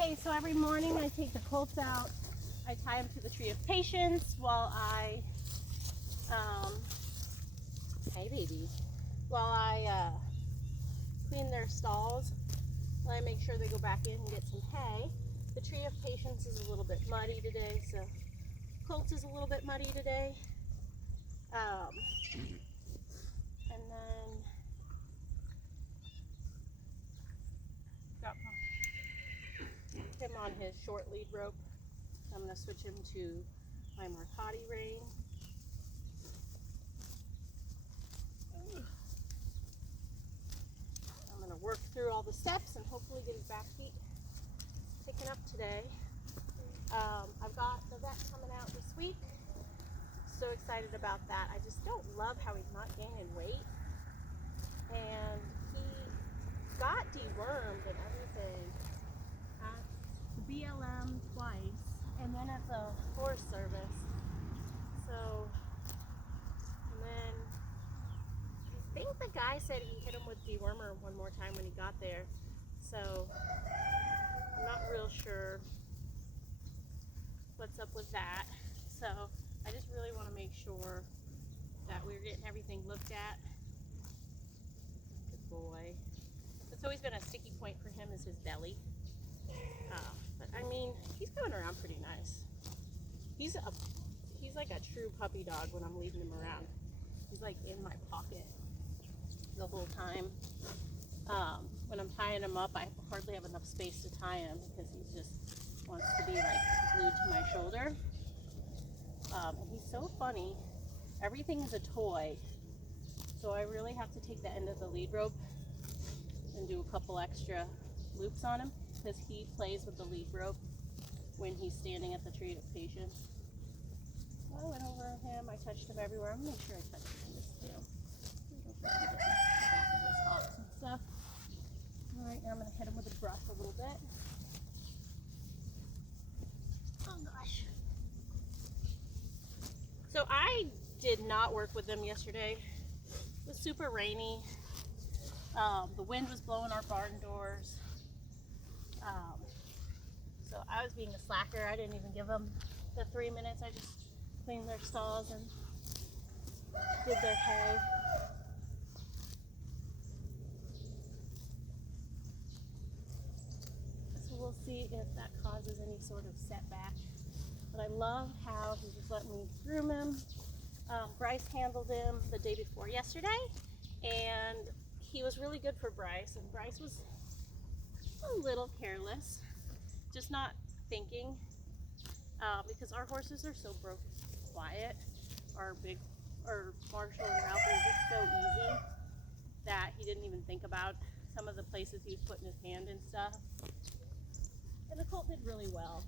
Okay, so every morning I take the colts out. I tie them to the tree of patience while I, hey baby, while I clean their stalls. And I make sure they go back in and get some hay. The tree of patience is a little bit muddy today, so colts is a little bit muddy today. And then got him on his short lead rope. I'm going to switch him to my Marcotti rein. I'm going to work through all the steps and hopefully get his back feet taken up today. I've got the vet coming out this week. So excited about that. I just don't love how he's not gaining weight. And he got dewormed and everything at the BLM twice and then at the Forest Service. So, and then I think the guy said he hit him with dewormer one more time when he got there. So I'm not real sure what's up with that. So I just really want to make sure that we're getting everything looked at. Good boy. That's always been a sticky point for him, is his belly. But I mean, he's coming around pretty nice. He's like a true puppy dog when I'm leading him around. He's like in my pocket the whole time. When I'm tying him up, I hardly have enough space to tie him because he just wants to be like glued to my shoulder. And he's so funny. Everything is a toy. So I really have to take the end of the lead rope and do a couple extra loops on him because he plays with the lead rope when he's standing at the tree of patience. So I went over him, I touched him everywhere. I'm gonna make sure I touch him in this tail. Back of his hocks and stuff. Alright, now I'm gonna hit him with a brush a little bit. Oh gosh. So I did not work with them yesterday. It was super rainy. The wind was blowing our barn doors. So I was being a slacker. I didn't even give them the 3 minutes. I just cleaned their stalls and did their hay. So we'll see if that causes any sort of setback. But I love how he just let me groom him. Bryce handled him the day before yesterday, and he was really good for Bryce. And Bryce was a little careless, just not thinking, because our horses are so quiet. Our Marshall and Ralph are just so easy that he didn't even think about some of the places he was putting his hand and stuff. And the colt did really well.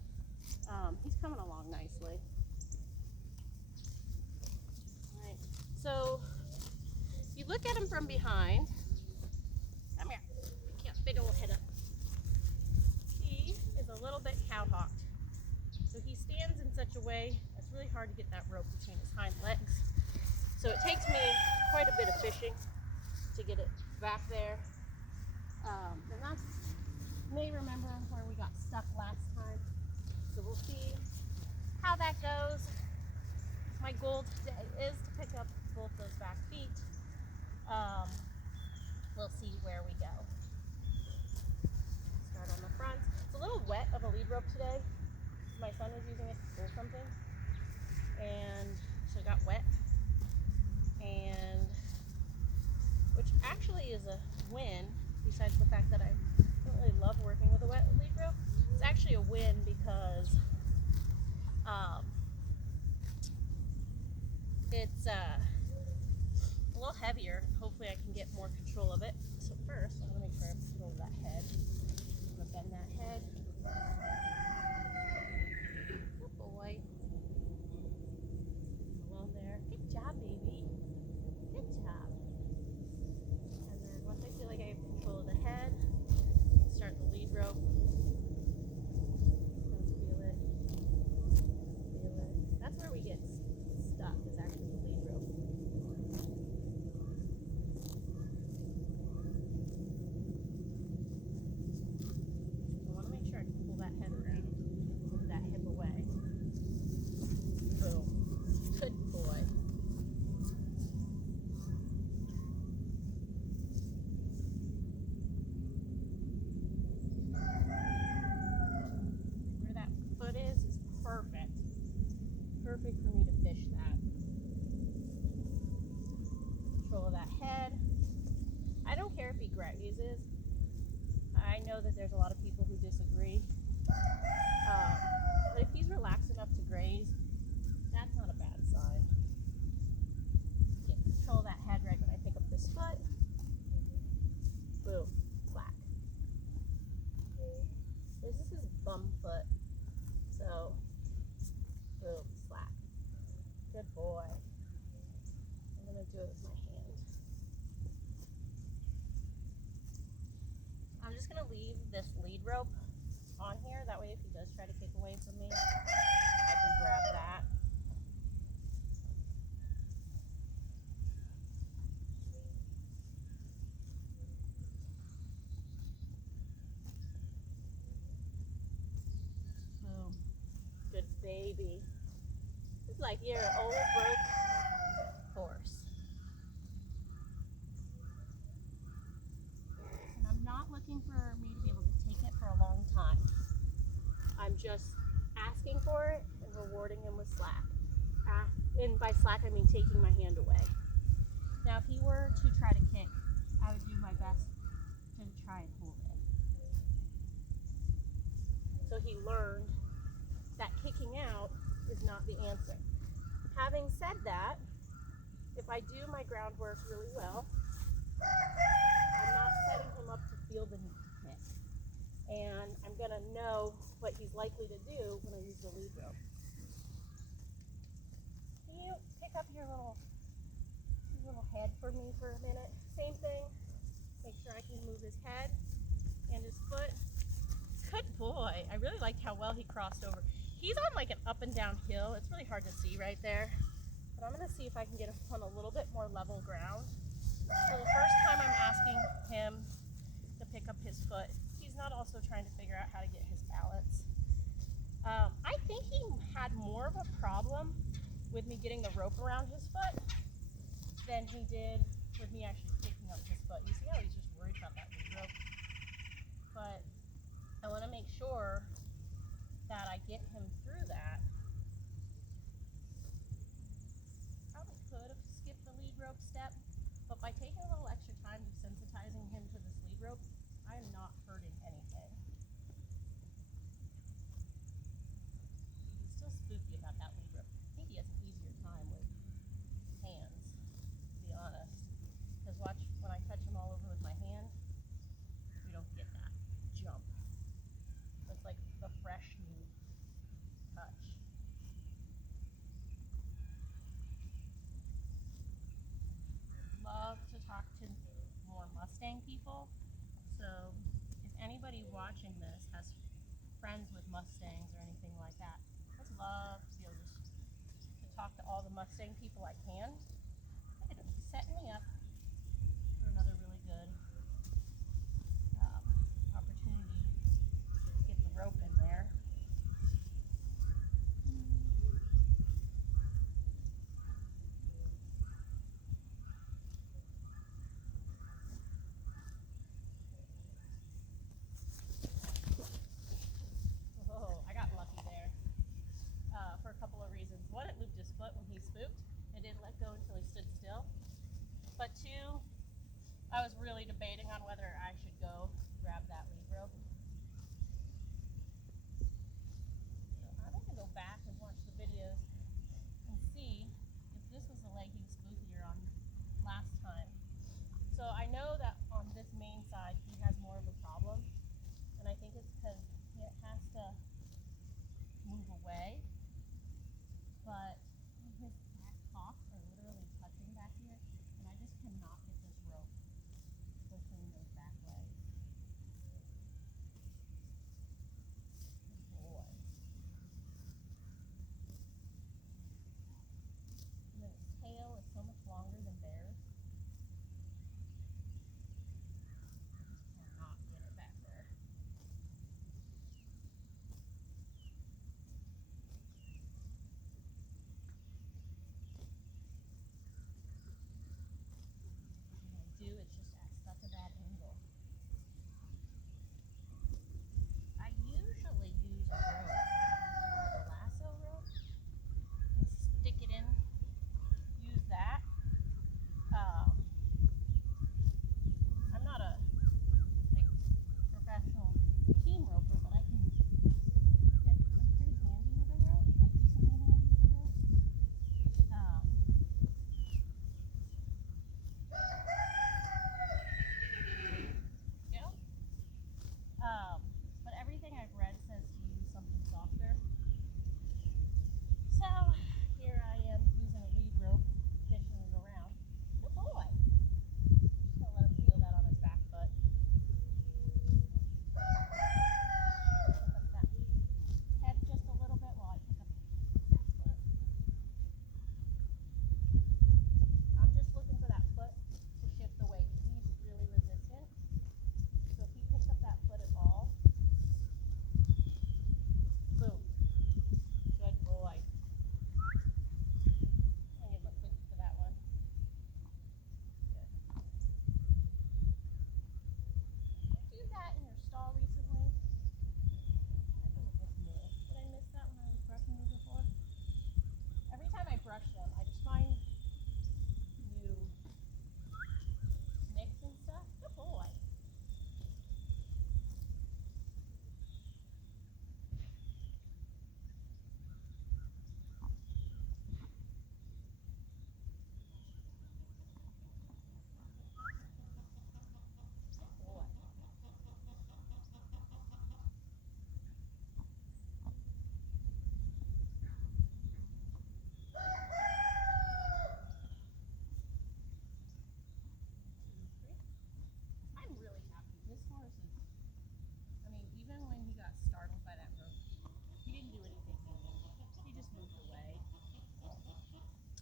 He's coming along nicely. All right, so you look at him from behind. Come here. Big old head up. He is a little bit cowhocked. So he stands in such a way it's really hard to get that rope between his hind legs. So it takes me quite a bit of fishing to get it back there. And that's, you may remember where we got stuck last time. So we'll see how that goes. My goal today is to pick up both those back feet. We'll see where we go. Start on the front. It's a little wet of a lead rope today. My son was using it to pull something, and so it got wet. And which actually is a win, besides the fact that I don't really love working with a wet lead rope. It's actually a win because it's a little heavier. Hopefully I can get more control of it. So first, I'm going to make sure I have control of that head. I'm going to bend that head. Good boy. Along there. Good job, baby. Good job. And then once I feel like I have control of the head, I can start the lead rope. Feel it. Feel it. That's where we get stuck, is actually the lead rope. I want to make fish that. Control of that head. I don't care if he grazes. I know that there's a lot of people who disagree. But if he's relaxed enough to graze, that's not a bad sign. Get control of that head right when I pick up this foot. Boom, slack. This is his bum foot. So, boom, slack. Good boy. I'm gonna do it with my hand. I'm just gonna leave this lead rope on here. That way if he does try to kick away from me, I can grab that. Boom. Good baby. It's like you're an old broke horse. And I'm not looking for me to be able to take it for a long time. I'm just asking for it and rewarding him with slack. And by slack, I mean taking my hand away. Now, if he were to try to kick, I would do my best to try and hold it. So he learned that kicking out is not the answer. Having said that, if I do my groundwork really well, I'm not setting him up to feel the need to kick. And I'm going to know what he's likely to do when I use the lead rope. Can you pick up your little head for me for a minute? Same thing. Make sure I can move his head and his foot. Good boy. I really liked how well he crossed over. He's on like an up and down hill. It's really hard to see right there. But I'm going to see if I can get him on a little bit more level ground. So the first time I'm asking him to pick up his foot, he's not also trying to figure out how to get his balance. I think he had more of a problem with me getting the rope around his foot than he did with me actually picking up his foot. You see how he's just worried about that lead rope? But I want to make sure that I get him through that. Probably could have skipped the lead rope step, but by taking a little extra time desensitizing him to this lead rope, I am not hurting anything. He's still spooky about that lead rope. I think he has an easier time with hands, to be honest. Because watch, when I touch him all over with my hand, we don't get that jump. It's like the fresh new touch. Love to talk to more Mustang people. So if anybody watching this has friends with Mustangs or anything like that, I'd love to be able to talk to all the Mustang people I can. Look at him, he's setting me up for another really good opportunity to get the rope in there. For a couple of reasons. One, it looped his foot when he spooked. It didn't let go until he stood still. But two, I was really debating on whether I should go grab that lead rope. So I'm going to go back and watch the videos and see if this was the leg he was spookier on last time. So I know that on this main side he has more of a problem, and I think it's because he has to move away. But his back hocks are literally touching back here, and I just cannot get this rope between those back legs.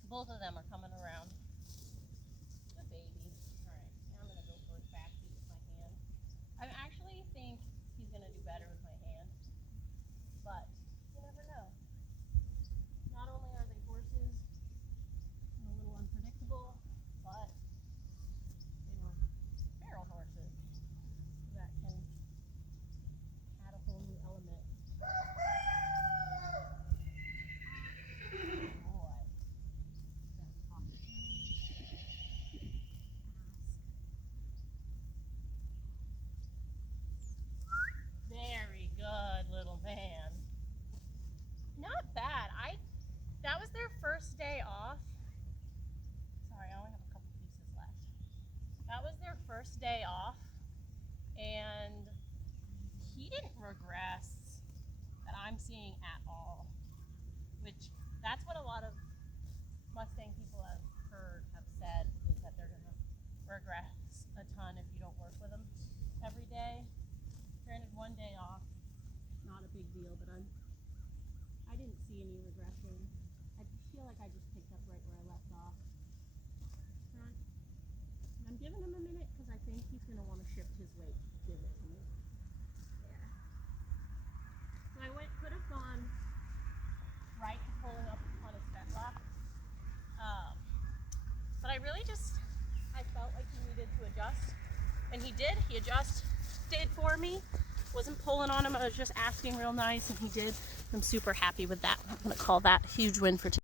Both of them are coming around. Good baby. Alright, now I'm going to go for his backseat with my hand. I actually think he's going to do better with my hand. But you never know. Not only are they horses and a little unpredictable, but they were feral horses that can add a whole new element. Very good, little man. Not bad. That was their first day off. Sorry, I only have a couple pieces left. That was their first day off, and he didn't regress that I'm seeing at all. Which, that's what a lot of Mustang people have said, is that they're gonna regress a ton if you don't work with them every day. Granted, one day off, not a big deal, but I didn't see any regression. I feel like I just picked up right where I left off. Front. And I'm giving him a minute because I think he's going to want to shift his weight to give it to me. There. So I could have gone right to pulling up on his fetlock. But I really I felt like he needed to adjust. And he did. He adjusted for me. Wasn't pulling on him. I was just asking real nice, and he did. I'm super happy with that. I'm going to call that a huge win for today.